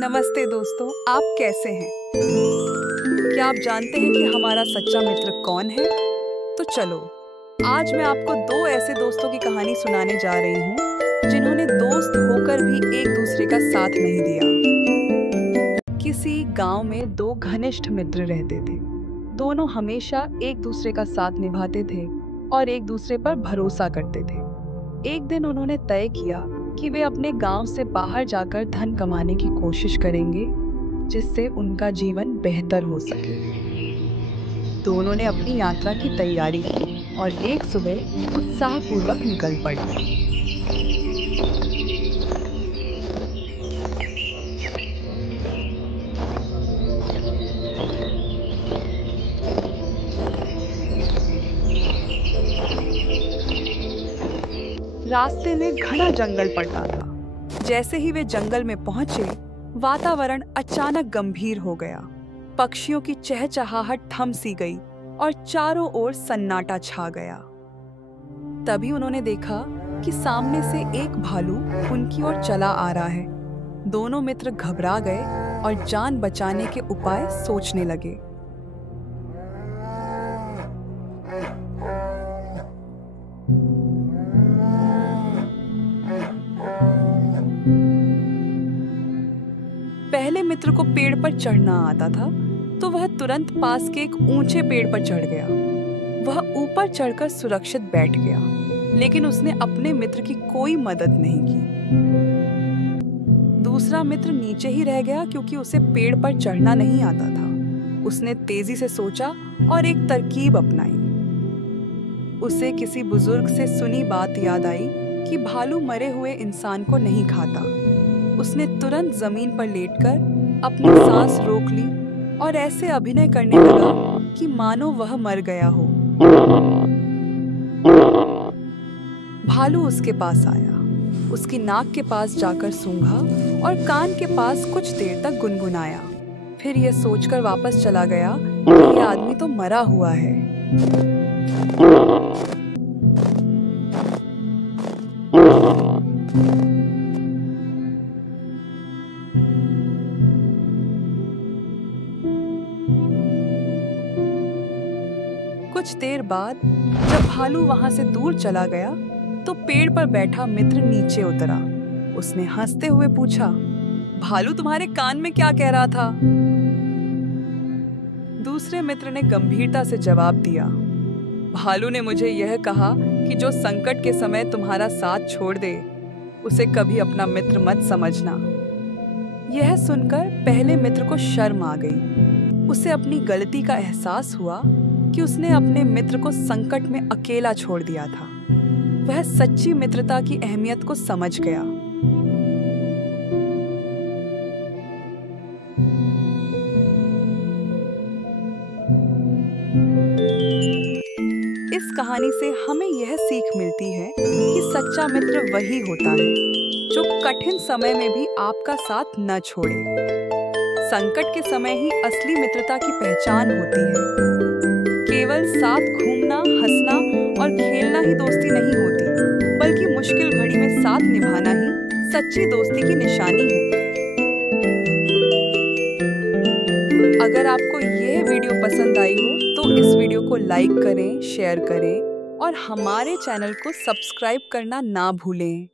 नमस्ते दोस्तों, आप कैसे हैं? क्या आप जानते हैं कि हमारा सच्चा मित्र कौन है? तो चलो, आज मैं आपको दो ऐसे दोस्तों की कहानी सुनाने जा रही हूँ जिन्होंने दोस्त होकर भी एक दूसरे का साथ नहीं दिया। किसी गांव में दो घनिष्ठ मित्र रहते थे। दोनों हमेशा एक दूसरे का साथ निभाते थे और एक दूसरे पर भरोसा करते थे। एक दिन उन्होंने तय किया कि वे अपने गांव से बाहर जाकर धन कमाने की कोशिश करेंगे, जिससे उनका जीवन बेहतर हो सके। दोनों ने अपनी यात्रा की तैयारी की और एक सुबह उत्साहपूर्वक निकल पड़े। रास्ते में घना जंगल पड़ता था। जैसे ही वे जंगल में पहुंचे, वातावरण अचानक गंभीर हो गया। पक्षियों की चहचहाहट थम सी गई और चारों ओर सन्नाटा छा गया। तभी उन्होंने देखा कि सामने से एक भालू उनकी ओर चला आ रहा है। दोनों मित्र घबरा गए और जान बचाने के उपाय सोचने लगे। पहले मित्र को पेड़ पर चढ़ना आता था, तो वह तुरंत पास के एक ऊंचे पेड़ पर चढ़ गया। वह ऊपर चढ़कर सुरक्षित बैठ गया, लेकिन उसने अपने मित्र की कोई मदद नहीं की। दूसरा मित्र नीचे ही रह गया क्योंकि उसे पेड़ पर चढ़ना नहीं आता था। उसने तेजी से सोचा और एक तरकीब अपनाई। उसे किसी बुजुर्ग से सुनी बात याद आई कि भालू मरे हुए इंसान को नहीं खाता। उसने तुरंत जमीन पर लेटकर अपनी सांस रोक ली और ऐसे अभिनय करने लगा कि मानो वह मर गया हो। भालू उसके पास आया, उसकी नाक के पास जाकर सूंघा और कान के पास कुछ देर तक गुनगुनाया। फिर यह सोचकर वापस चला गया कि यह आदमी तो मरा हुआ है। कुछ देर बाद जब भालू वहां से दूर चला गया, तो पेड़ पर बैठा मित्र नीचे उतरा। उसने हंसते हुए पूछा, भालू तुम्हारे कान में क्या कह रहा था? दूसरे मित्र ने गंभीरता से जवाब दिया, भालू ने मुझे यह कहा कि जो संकट के समय तुम्हारा साथ छोड़ दे, उसे कभी अपना मित्र मत समझना। यह सुनकर पहले मित्र को शर्म आ गई। उसे अपनी गलती का एहसास हुआ कि उसने अपने मित्र को संकट में अकेला छोड़ दिया था। वह सच्ची मित्रता की अहमियत को समझ गया। इस कहानी से हमें यह सीख मिलती है कि सच्चा मित्र वही होता है जो कठिन समय में भी आपका साथ न छोड़े। संकट के समय ही असली मित्रता की पहचान होती है। केवल साथ घूमना, हंसना और खेलना ही दोस्ती नहीं होती, बल्कि मुश्किल घड़ी में साथ निभाना ही सच्ची दोस्ती की निशानी है। अगर आपको यह वीडियो पसंद आई हो तो इस वीडियो को लाइक करें, शेयर करें और हमारे चैनल को सब्सक्राइब करना ना भूलें।